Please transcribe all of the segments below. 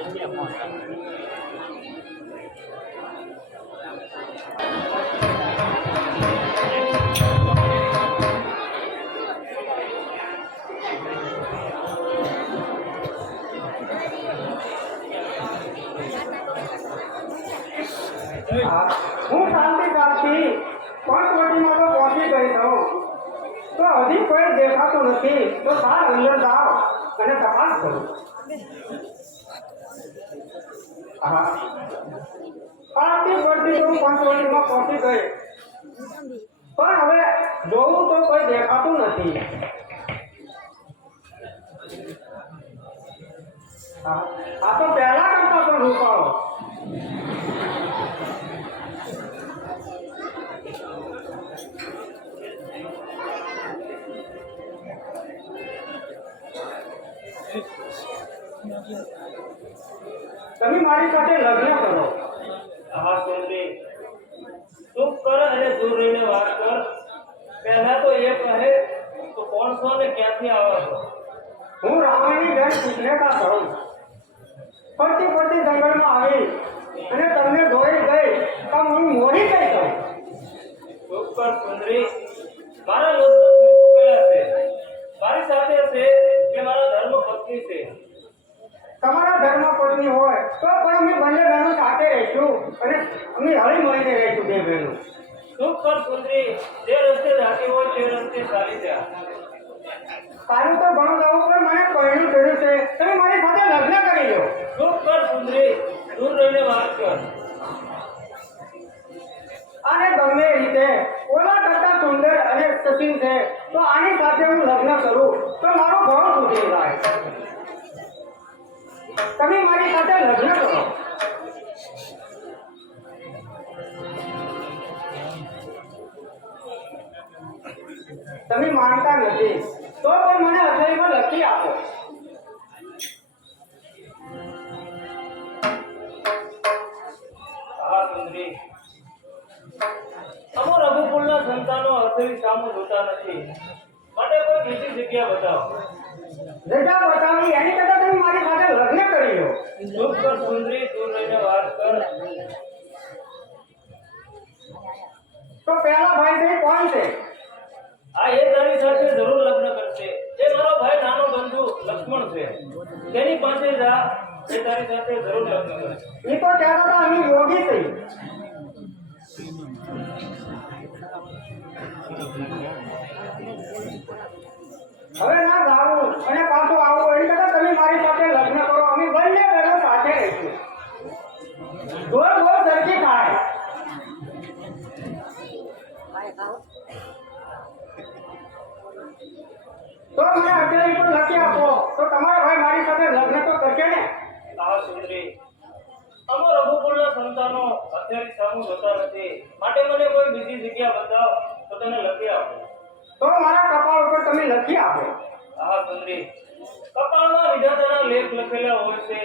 હું શાંતિ શાંતિ પંચવટીમાં તો પહોંચી ગઈ છું, તો હજી કોઈ દેખાતું નથી. તો સાર અંદર જાઓ અને તપાસ કરો. શાંતિ પડતી હું પંચવટીમાં પહોંચી ગઈ, પણ હવે જોવું તો કોઈ દેખાતું નથી. આ તો પહેલા કરતા પણ રૂપાળો. તમે મારી સાથે લગ્ન કરો. હા સુંદરી, ચૂપ કર અને દૂર રહીને વાત કર. પહેલા તો એ કહે તો કોણ છો ને ક્યાંથી આવો છો? હું રાવણની બેન કુશલેખા છું. ફરતી ફરતી જંગલમાં આવી અને તમને જોઈ ગઈ તો હું મોરી ગઈ છું. ચૂપ કર સુંદરી, મારા લોકો કયા છે? મારી સાથે છે કે મારા ધર્મ પત્ની છે? તમારા ધર્મ પત્ની હોય તો પણ અમે બંને બહેનો સાથે રહીશું અને અમે હળી મળીને રહીશું બે બહેનો. ચૂપ કર સુંદરી, જે રસ્તે જાતી હોય તે રસ્તે ચાલી જા. સારું તો ઘણું જવું પણ મને પહેલું જરૂર છે. તમે મારી સાથે લગ્ન કરી લો. ચૂપ કર સુંદરી, દૂર રહીને વાત કર. અને ગમે એ રીતે ઓલા કરતા સુંદર અને સચિન છે તો આની સાથે હું લગ્ન કરું તો મારો ભાવ સુધી જાય. તમે મારી સાથે લગ્ન કરો. તમે માનતા નથી તો પણ મને અજયમાં લખી આપો. હા સુંદરી, અમો રઘુકુળના સંતાનો અથડી સામુ જોતા નથી, માટે કોઈ બીજી જગ્યા બતાવો. જગ્યા બતાવી એની કરતા તમે મારી સાથે લગ્ન કરી લો. ચૂપ કર સુંદરી, દૂર રહીને વાત કર. તો પહેલા ભાઈ છે કોણ છે? આ એ તારી સાથે જરૂર લગ્ન કરશે. એ મારો ભાઈ નાનો બંધુ લક્ષ્મણ છે, તેની પાસે જા, એ તારી સાથે જરૂર લગ્ન કરશે. એ તો કહેતા હતા અમે યોગી થઈ. હવે ના જાવું અને પાછું આવું એની કરતા તમે મારી સાથે લગ્ન કરો. અમે બંને બહેનો સાથે રહીશું. જોર જોર સરખી થાય. તો મને અત્યારે પણ લખી આપો તો તમારા ભાઈ મારી સાથે લગ્ન તો કરશે ને? હા સુંદરી, અમો રઘુકુળના સંતાનો અત્યારે સામુ જોતા નથી, માટે મને કોઈ બીજી જગ્યા બતાવો તો તને લખી આપો. તો મારા કપાળ ઉપર તમે લખી આપો. હા સુંદરી, કપાળમાં વિધાતાના લેખ લખેલા હોય છે,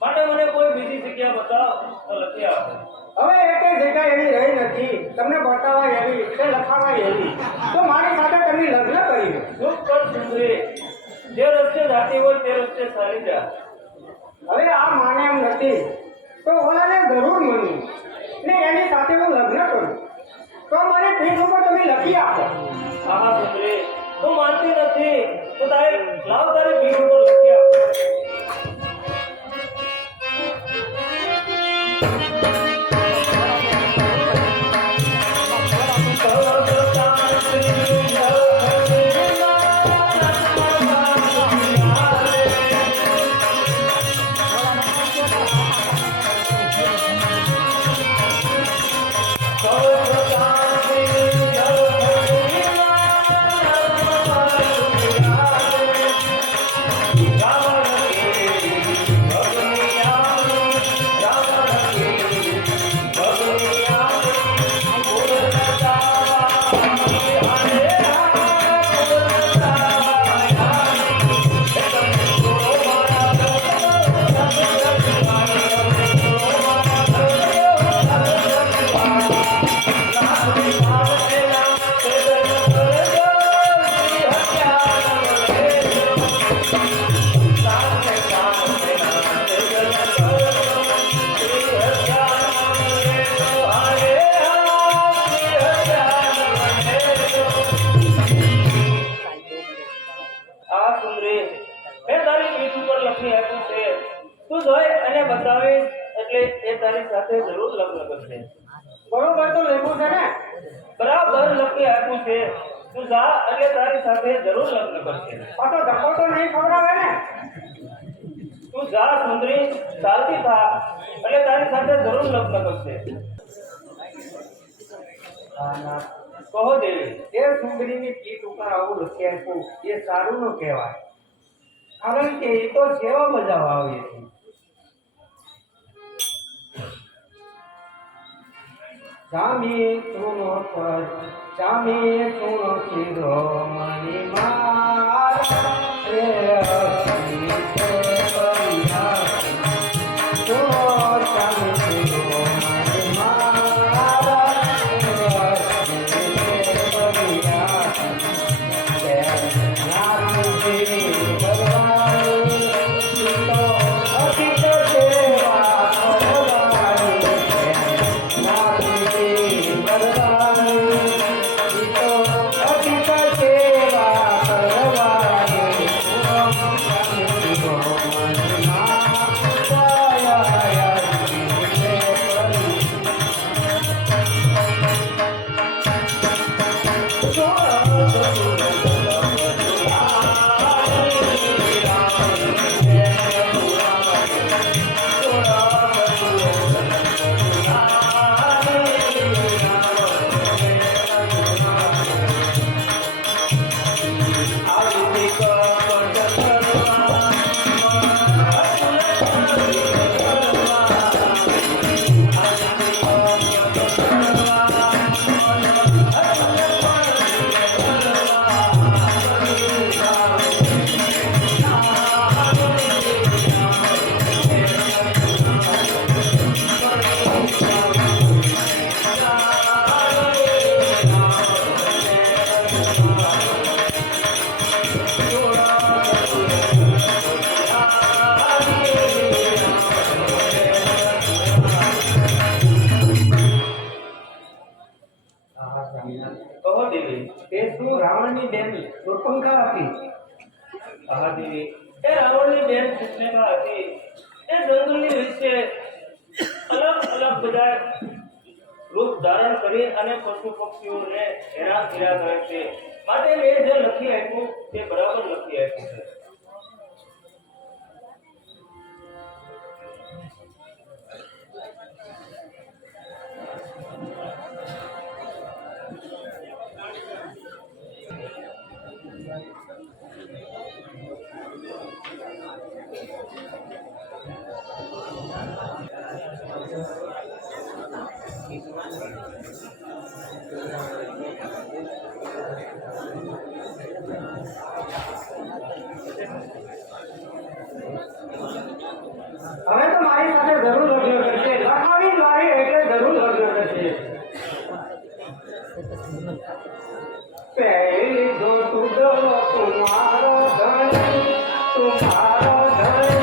માટે મને કોઈ બીજી જગ્યા બતાવો તો લખી આપો. હવે એકે જગ્યા એવી રહી નથી તમને બતાવાય એવી કે લખાવાય એવી, તો મારી સાથે તમે લગ્ન કરી લો. ચૂપ કર સુંદરી, જે રસ્તે જાતી હોય તે રસ્તે ચાલી જા. હવે આ માને એમ નથી તો ઓલાને જરૂર મળી ને એની સાથે હું લગ્ન કરું તો મારી પીઠ ઉપર તમે લખી આપો. હા સુંદરી, તું માનતી નથી તો તારે લાવ તારી પીઠ ઉપર લખી આપો. મેં તારી પીઠ ઉપર લખી આપ્યું છે, તું જોઈ અને બતાવીશ એટલે એ તારી સાથે જરૂર લગ્ન કરશે. બરોબર તો લખ્યું છે ને? બરાબર લખી આપ્યું છે, તું જા એટલે તારી સાથે જરૂર લગ્ન કરશે. આ તો ધક્કો તો નહીં ખવડાવે ને? તું જા સુંદરી, ચાલતી થા એટલે તારી સાથે જરૂર લગ્ન કરશે. કહો દેવી. એ સુંદરીની પીઠ ઉપર આવું લખી આપ્યું એ સારું ન કહેવાય, કારણ કે એ તો સેવા બજાવવા આવી હતી. સ્વામી સુનો પર સ્વામી સુનો શિરો મણી મારા રે હસી છે બરિયા. સુનો સ્વામી શિરો મણી મારા રે હસી છે બરિયા. નારી ભગવાન તો અધિક સેવા કરવાની. કહો દેવી. તે શું રાવણની બેન શૂર્પણખા હતી? હા દેવી, એ રાવણની બેન શૂર્પણખા હતી. એ જંગલની વિશે અલગ અલગ બધા રૂપ ધારણ કરી અને પશુ પક્ષીઓને હેરાન કર્યા કરે છે. માટે મેં જે લખી આપ્યું તે બરાબર લખી આપ્યું છે. હવે તો મારી સાથે જરૂર લગ્ન કરશે. લખાવી જ વાળી એટલે જરૂર લગ્ન કરશે. પહેલી જો તું દો તુમારો ધન તુમારો ધન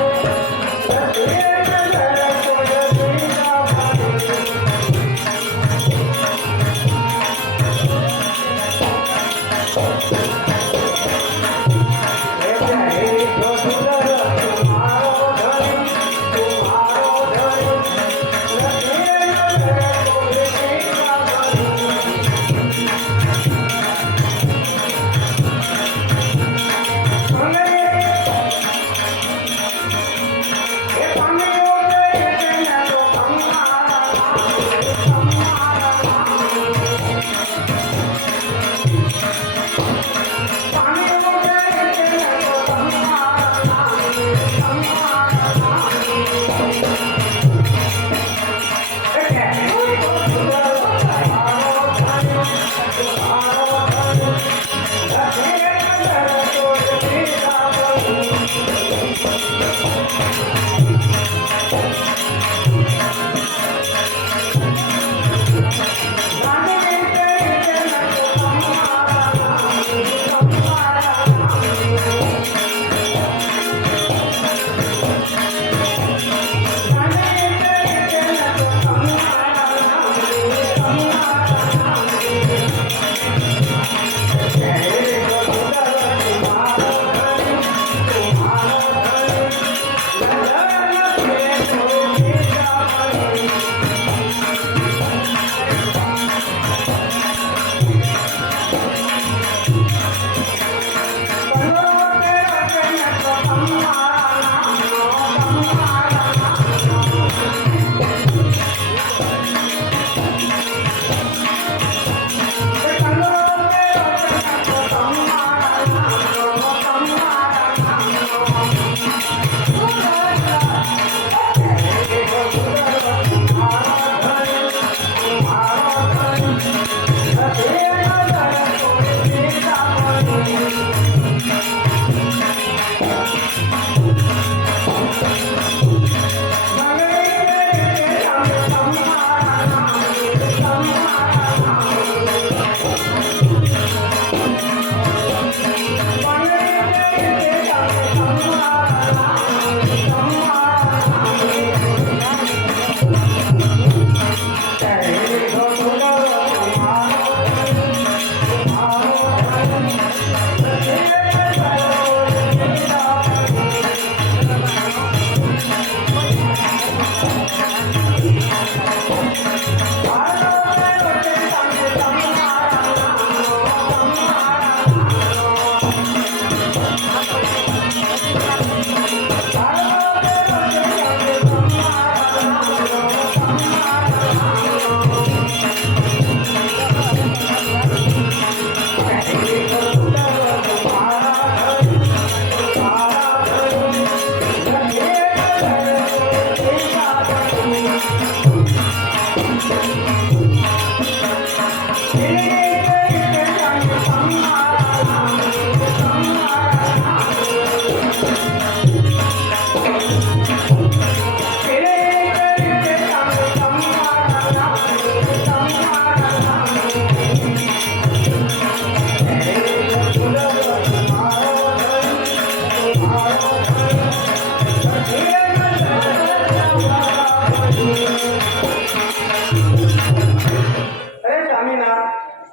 અરે સ્વામિનારાયણ,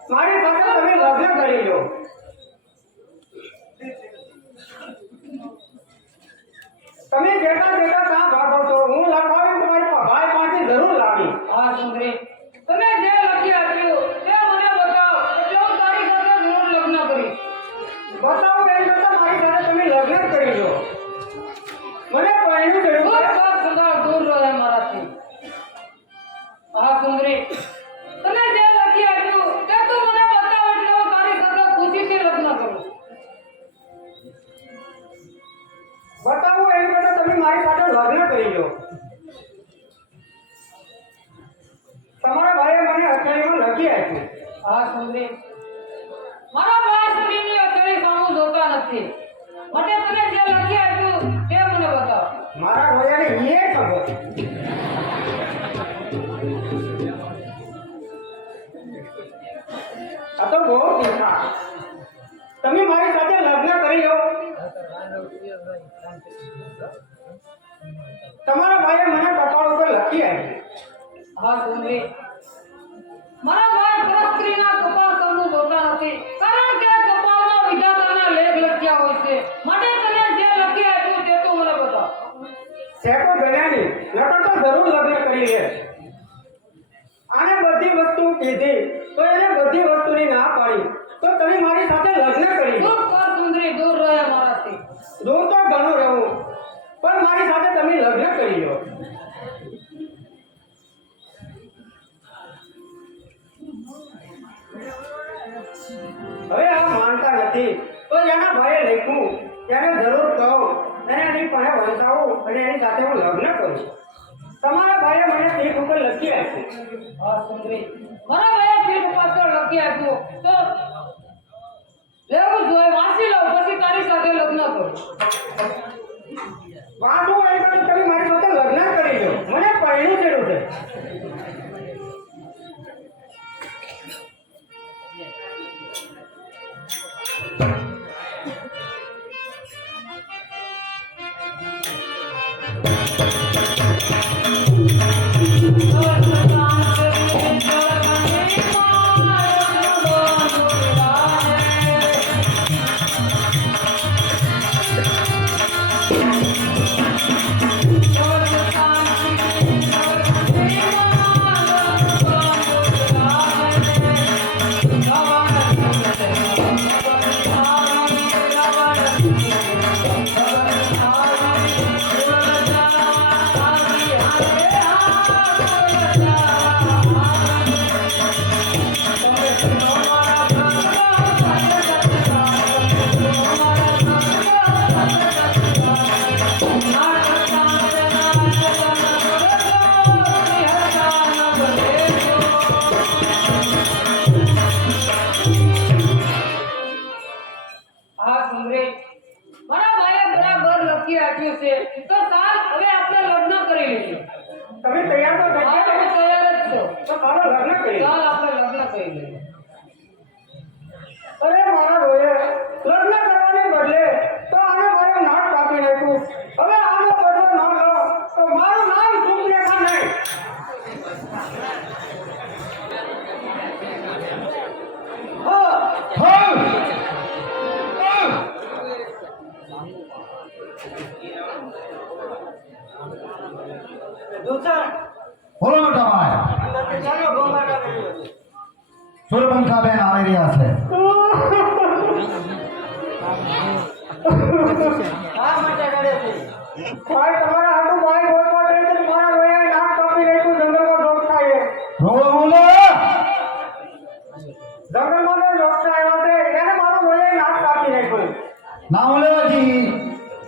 મારી સાથે તમે લગ્ન કરી લો. તમે જેટલા જેટલા કામ ભાગો છો હું લખાવી તમારી ભાઈ પાસે જરૂર લાવી. હા સુંદરી, તમે જે લખી આપ્યું તે મને બતાવો એટલે હું તારી સાથે જરૂર લગ્ન કરીશ. બતાવો એમ કરતા મારી સાથે તમે લગ્ન કરી લો. મને પહેલું દૂર જરૂર છે. કર સદા દૂર રહે મારાથી. હા સુંદરી, તમે જે લખી આપ્યું તે તું મને બતાવ એટલે હું તારી સાથે ખુશીથી લગ્ન કરું. બતાવો એમ કરતા તમે મારી સાથે લગ્ન કરી લો. તમારા ભાઈએ મને હથેળીમાં લખી આપ્યું. હા સુંદરી, મારા ભાઈ સુધીની અત્યારે સામું જોતા નથી માટે તમે જે લખી આપ્યું તે મને બતાવ. મારા ભાઈને એ ખબર. આ તો બહુ તીખા. તમે મારી સાથે લગ્ન કરી લો. તમારા ભાઈએ મને કપાળ ઉપર લખી આપ્યું. હા સુંદરી, મારા ભાઈ પરસ્ત્રીના કપાળ સામું જોતા નથી કારણ કે કપાળમાં વિધાતાના લેખ લખ્યા હોય છે માટે તને જે લખી આપ્યું તે તો મને બતાવ. સેકો ગણ્યાની નકર તો જરૂર લગ્ન કરી લે. આને બધી વસ્તુ કીધી તો એને બધી વસ્તુની ના પાડી તો તમે મારી સાથે લગ્ન કરી લો. દૂર કર સુંદરી, દૂર રહે મારાથી. દૂર તો ઘણું રહું પણ મારી સાથે તમે લગ્ન કરી લો. હવે આ માનતા નથી તો જેના ભાઈએ લખ્યું તેને જરૂર કહું અને એની પાસે વંચાવું અને એની સાથે હું લગ્ન કરું. તમારા ભાઈએ મને પીઠ ઉપર લખી આપ્યું. હા સુંદરી, મારા ભાઈએ પીઠ ઉપર લખી આપ્યું તો લેવું જોઈએ, વાંચી લઉં પછી તારી સાથે લગ્ન કરું. વાંચું એ તો તમે મારી સાથે લગ્ન કરી લો. મને પહેલું જરૂર છે. હા સુંદરી, મારા ભાઈએ બરાબર લખી આપ્યું છે તો ચાલ હવે આપણે લગ્ન કરી લઈએ. તમે તૈયાર તો થઈ હા ગયા હું ને? તૈયાર જ છું. તો ચાલો લગ્ન કરી લો. ચાલ આપણે લગ્ન કરી લઈએ. અરે મારા ભાઈએ લગ્ન કરવાને બદલે તો આને મારું નાક કાપી નાખ્યું. હવે આનો બદલો ન લો તો મારું નામ સુખરેખા નહીં. બોલો મોટા ભાઈ, ચાલો ગોમાતા કરી લો. સૂર્યપંખાબેન આવી રહ્યા છે. ભાઈ તમારા હાથું ભાઈ ગોતવા ગઈ તો મારા ભાઈએ નાક કાપી નાખ્યું. જંગલમાં જોગતા એ બોલો બોલો. જંગલમાં તો જોગતા આવ્યા છે એને મારું ભાઈએ નાક કાપી નાખ્યું. નામ લેવાજી.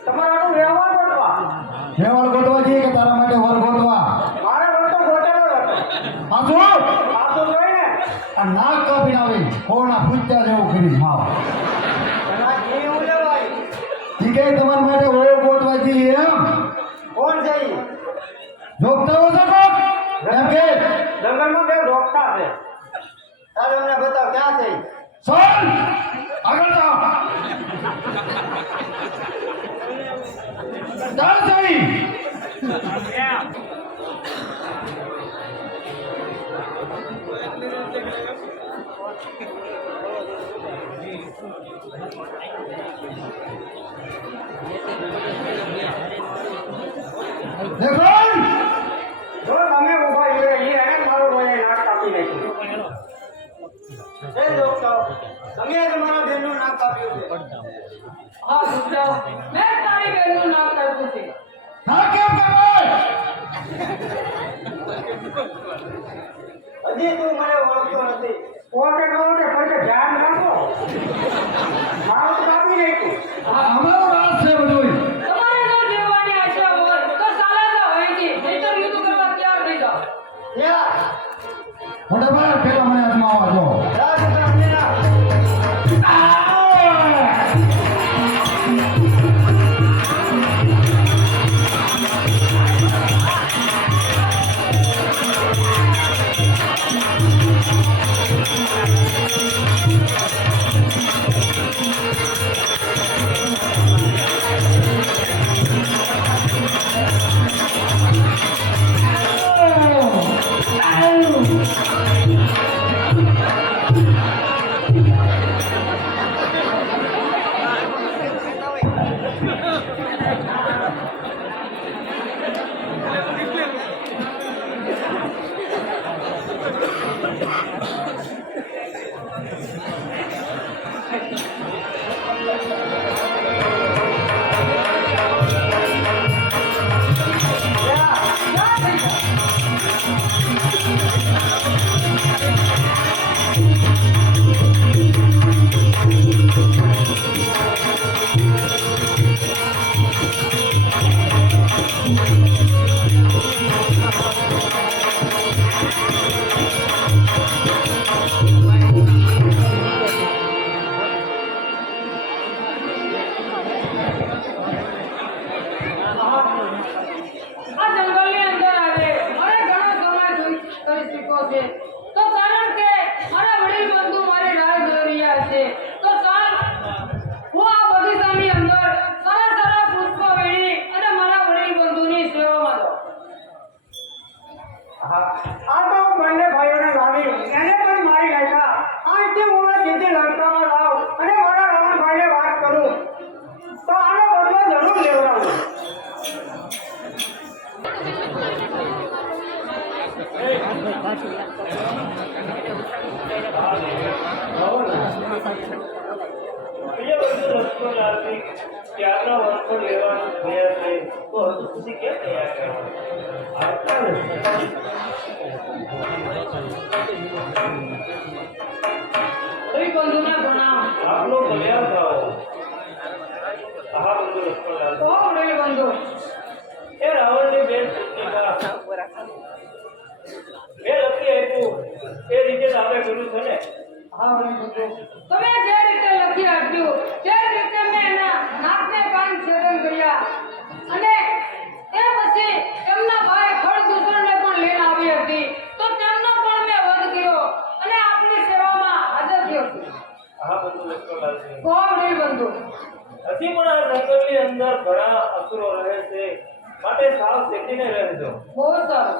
તમારા હાથું વ્યવહાર ગોતવા વેવાળ ગોતવાજી કે તારા માટે વર ગોતવા? મારે વર તો ગોતેલો જ હતો. પાછું પાછું જોઈને આ નાક કાપીને આવી કોના પૂછ્યા જેવું કરી માવ. એના ઘી હું લેવાય. ઈ કે તમારા માટે વહુ ગોતવા જઈએ એમ કોણ છે ઈ? જોગતા હો શકો એમ કે જંગલમાં બે ડોક્ટર છે. ચાલ અમને બતાવ ક્યાં છે ઈ? સોન આગળ જાઓ ચાલ જઈ દેખો જો તમે ઊભા ઈ એને મારું બોલે નાક કાપી નાખ્યું. એ ડોક્ટર, તમે તમારા બેનનું નાક કાપ્યું છે. હા દુષ્ટાઓ, મેં તારી બહેનનું નામ કાપ્યું છે. ના કેમ કહેવાય હજી તું મને ઓળખતો નથી. ઓળખે ન ઓળખે ફરકે ધ્યાન રાખો. મારું તો કાપી નાખ્યું. આ અમારો રાજ છે બધું તમારે જો જીવવાની આશા હોય તો સાલા જાઓ અહીંથી, નહીંતર યુદ્ધ કરવા તૈયાર થઈ જાઓ. યા, મોટા ભાઈ પેલા મને અજમાવા દો રાજ સામને રાખ. આ જંગલની અંદર આવે મારે ઘણો સમય જોઈ કરી ચૂક્યો છે, તો કારણ કે મારા વડીલ બંધુ મારી રાહ જોઈ રહ્યા છે, તો ચાલ હું આ બગીચાની અંદર સારા સારા પુષ્પો વીણી અને મારા વડીલ બંધુની સેવામાં જાઉં. હા, આ તો હું બંને ભાઈઓને લાવી એને પણ મારી નાખ્યા. આજથી હું સીધી લંકામાં લાવ અને મારા રાવણભાઈને વાત કરું તો આનો બદલો જરૂર લેવડાવું. બીજા બધું રસ્તો લાવતી ત્યારનો વસ્તુ લેવાનો પ્રયાસ થઈ તો હજુ સુધી કેમ તૈયાર કર્યો? વડીલ બંધુને પ્રણામ. આપનો કલ્યાણ થાઓ. આ બધું રસ્તો લાવતી કહો વડીલ બંધુ. એ રાવણની બેન સૂચના મેં લખી આપ્યું એ રીતે જ આપણે કર્યું છે ને. હા વડીલ બંધુ, તમે જે રીતે લખી આપ્યું તે રીતે મેં એના નાકને કાન છેદન કર્યા અને એ પછી એમના ભાઈ ખડદૂષણને પણ લઈને આવી હતી, તો તેમનો પણ મેં વધ કર્યો અને આપની સેવામાં હાજર થયો છું. આ બધું રસ્તો લાવતી કહો વડીલ બંધુ. હજી પણ આ જંગલની અંદર ઘણા અસુરો રહે છે, માટે સાવ ચેતીને રહેજો. બહુ સારું.